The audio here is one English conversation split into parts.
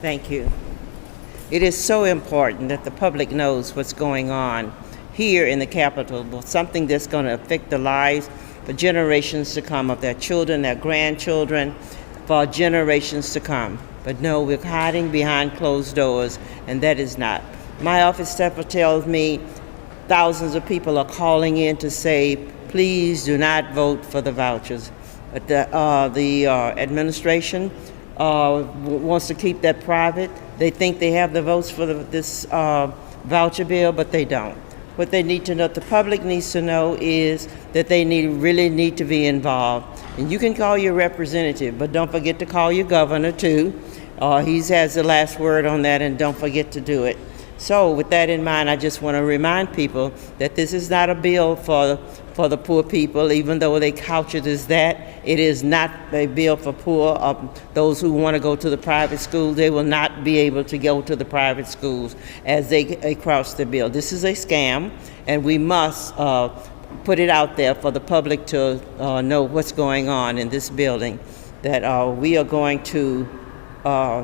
Thank you. It is so important that the public knows what's going on here in the Capitol, something that's going to affect the lives for generations to come, of their children, their grandchildren, for generations to come. But no, we're hiding behind closed doors, and that is not. My office staff tells me thousands of people are calling in to say, please do not vote for the vouchers. But the administration wants to keep that private. They think they have the votes for this voucher bill, but they don't. What they need to know, the public needs to know, is that they really need to be involved. And you can call your representative, but don't forget to call your governor too. He has the last word on that, and don't forget to do it. So with that in mind, I just want to remind people that this is not a bill for the poor people, even though they couch it as that. It is not a bill for poor, those who want to go to the private schools. They will not be able to go to the private schools as they cross the bill. This is a scam, and we must put it out there for the public to know what's going on in this building, that we are going to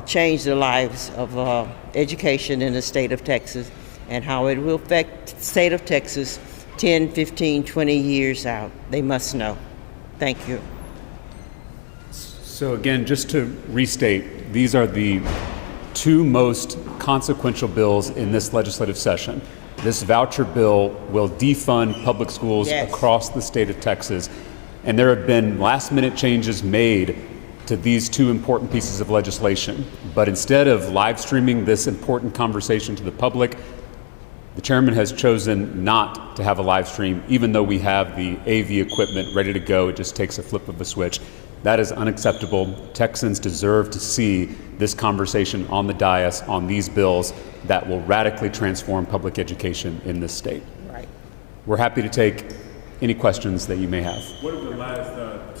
change the lives of education in the state of Texas, and how it will affect the state of Texas 10, 15, 20 years out. They must know. Thank you. So again, just to restate, these are the two most consequential bills in this legislative session. This voucher bill will defund public schools across the state of Texas, and there have been last-minute changes made to these two important pieces of legislation. But instead of live streaming this important conversation to the public, the chairman has chosen not to have a live stream, even though we have the AV equipment ready to go. It just takes a flip of a switch. That is unacceptable. Texans deserve to see this conversation on the dais on these bills that will radically transform public education in this state. Right. We're happy to take any questions that you may have. What have the last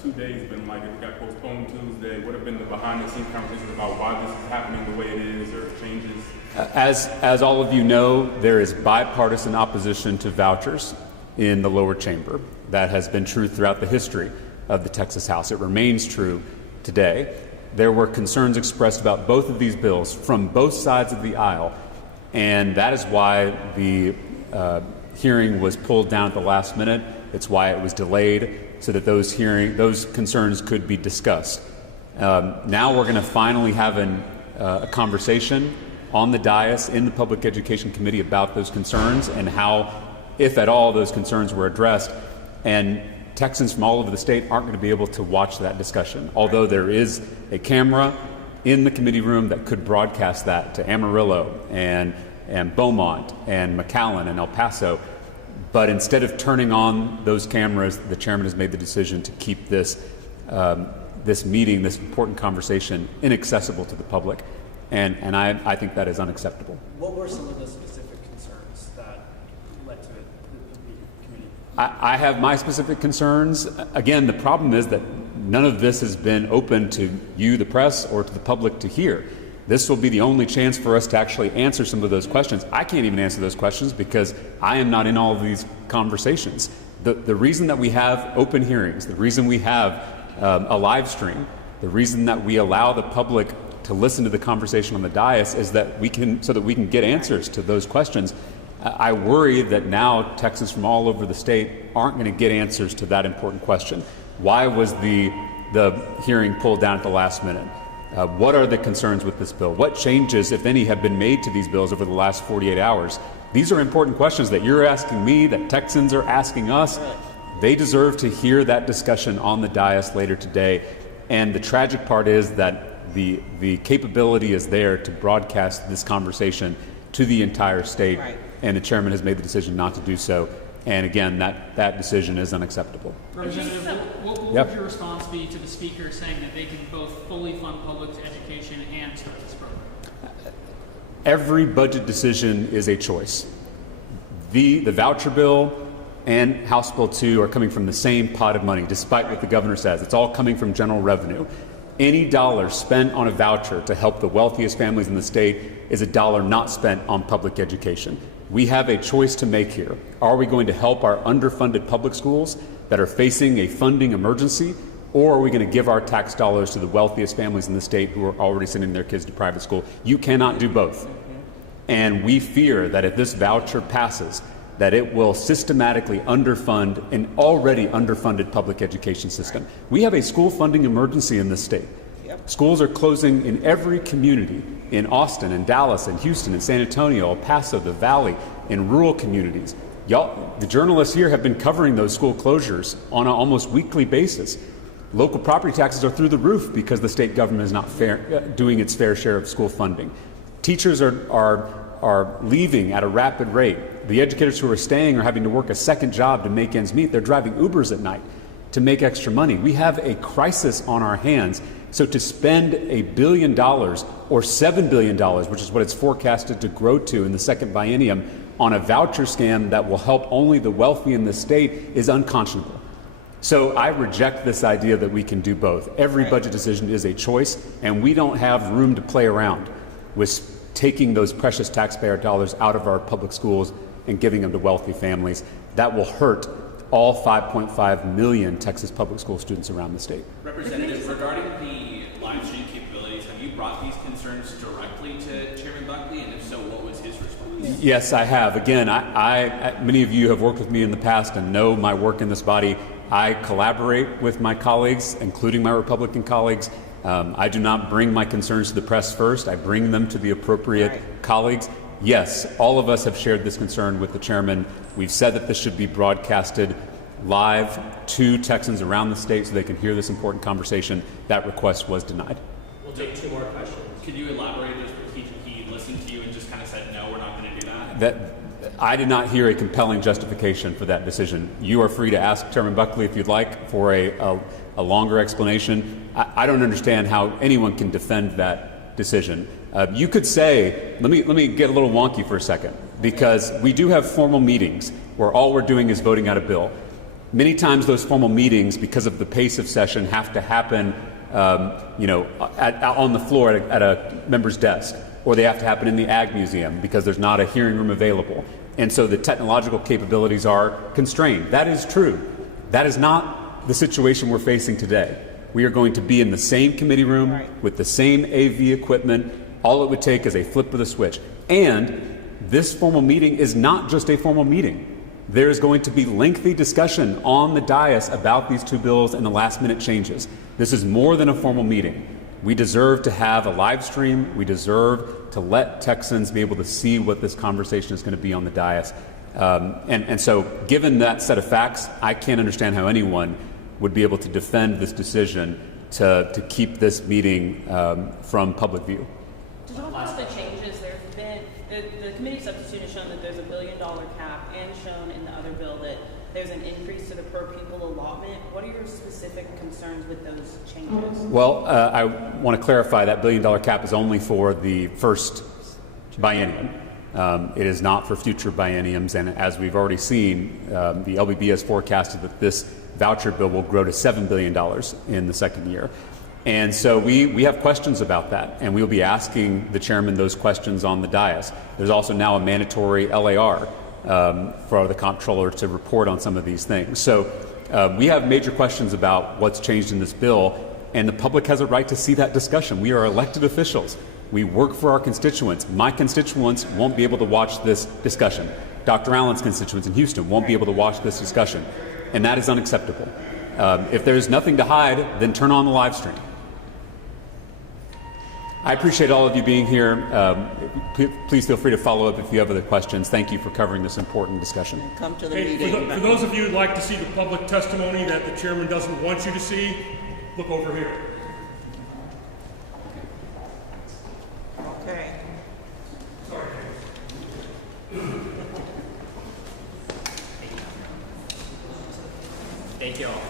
2 days been like? If it got postponed Tuesday, what have been the behind-the-scenes conversations about why this is happening the way it is, or changes? As all of you know, there is bipartisan opposition to vouchers in the lower chamber. That has been true throughout the history of the Texas House. It remains true today. There were concerns expressed about both of these bills from both sides of the aisle, and that is why the hearing was pulled down at the last minute. It's why it was delayed, so that those concerns could be discussed. Now we're going to finally have a conversation on the dais in the Public Education Committee about those concerns and how, if at all, those concerns were addressed. And Texans from all over the state aren't going to be able to watch that discussion, although there is a camera in the committee room that could broadcast that to Amarillo and Beaumont and McAllen and El Paso. But instead of turning on those cameras, the chairman has made the decision to keep this meeting, this important conversation, inaccessible to the public. And I think that is unacceptable. What were some of the specific concerns that led to the committee? I have my specific concerns. Again, the problem is that none of this has been open to you, the press, or to the public to hear. This will be the only chance for us to actually answer some of those questions. I can't even answer those questions because I am not in all of these conversations. The reason that we have open hearings, the reason we have a live stream, the reason that we allow the public to listen to the conversation on the dais is that so that we can get answers to those questions. I worry that now Texans from all over the state aren't going to get answers to that important question. Why was the hearing pulled down at the last minute? What are the concerns with this bill? What changes, if any, have been made to these bills over the last 48 hours? These are important questions that you're asking me, that Texans are asking us. They deserve to hear that discussion on the dais later today. And the tragic part is that the capability is there to broadcast this conversation to the entire state, and the chairman has made the decision not to do so. And again, that decision is unacceptable. Representative, what would your response be to the speaker saying that they can both fully fund public education and start this program? Every budget decision is a choice. The voucher bill and House Bill 2 are coming from the same pot of money, despite what the governor says. It's all coming from general revenue. Any dollar spent on a voucher to help the wealthiest families in the state is a dollar not spent on public education. We have a choice to make here. Are we going to help our underfunded public schools that are facing a funding emergency, Or are we going to give our tax dollars to the wealthiest families in the state who are already sending their kids to private school? You cannot do both. And we fear that if this voucher passes, that it will systematically underfund an already underfunded public education system. We have a school funding emergency in this state. Schools are closing in every community, in Austin and Dallas and Houston and San Antonio, El Paso, the Valley, in rural communities. Y'all, the journalists here have been covering those school closures on an almost weekly basis. Local property taxes are through the roof because the state government is not doing its fair share of school funding. Teachers are leaving at a rapid rate. The educators who are staying are having to work a second job to make ends meet. They're driving Ubers at night to make extra money. We have a crisis on our hands. So to spend $1 billion or $7 billion, which is what it's forecasted to grow to in the second biennium, on a voucher scam that will help only the wealthy in the state is unconscionable. So I reject this idea that we can do both. Every budget decision is a choice, and we don't have room to play around with taking those precious taxpayer dollars out of our public schools and giving them to wealthy families. That will hurt all 5.5 million Texas public school students around the state. Representative, regarding the live stream capabilities, have you brought these concerns directly to Chairman Buckley, and if so, what was his response? Yes, I have. Again, many of you have worked with me in the past and know my work in this body. I collaborate with my colleagues, including my Republican colleagues. I do not bring my concerns to the press first. I bring them to the appropriate colleagues. Yes, all of us have shared this concern with the chairman. We've said that this should be broadcasted live to Texans around the state so they can hear this important conversation. That request was denied. We'll take 2 more questions. Could you elaborate just he listened to you and just kind of said, no, we're not going to do that? I did not hear a compelling justification for that decision. You are free to ask Chairman Buckley if you'd like for a longer explanation. I don't understand how anyone can defend that decision. You could say, let me get a little wonky for a second, because we do have formal meetings where all we're doing is voting out a bill. Many times those formal meetings, because of the pace of session, have to happen on the floor at a member's desk, or they have to happen in the Ag Museum because there's not a hearing room available. And so the technological capabilities are constrained. That is true. That is not the situation we're facing today. We are going to be in the same committee room with the same AV equipment. All it would take is a flip of the switch. And this formal meeting is not just a formal meeting. There is going to be lengthy discussion on the dais about these 2 bills and the last-minute changes. This is more than a formal meeting. We deserve to have a live stream. We deserve to let Texans be able to see what this conversation is going to be on the dais. And so given that set of facts, I can't understand how anyone would be able to defend this decision to keep this meeting from public view. To talk about the changes, there's been, the committee substitute has shown that there's $1 billion cap, and shown in the other bill that there's an increase to the per pupil allotment. What are your specific concerns with those changes? Well, I want to clarify that $1 billion cap is only for the first biennium. It is not for future bienniums, and as we've already seen, the LBB has forecasted that this voucher bill will grow to $7 billion in the second year. And so we have questions about that, and we'll be asking the chairman those questions on the dais. There's also now a mandatory LAR for the comptroller to report on some of these things. So we have major questions about what's changed in this bill, and the public has a right to see that discussion. We are elected officials. We work for our constituents. My constituents won't be able to watch this discussion. Dr. Allen's constituents in Houston won't be able to watch this discussion, and that is unacceptable. If there's nothing to hide, then turn on the live stream. I appreciate all of you being here. Please feel free to follow up if you have other questions. Thank you for covering this important discussion. Come to the Hey, meeting. for those of you who'd like to see the public testimony that the chairman doesn't want you to see, look over here. Okay. Thank you all.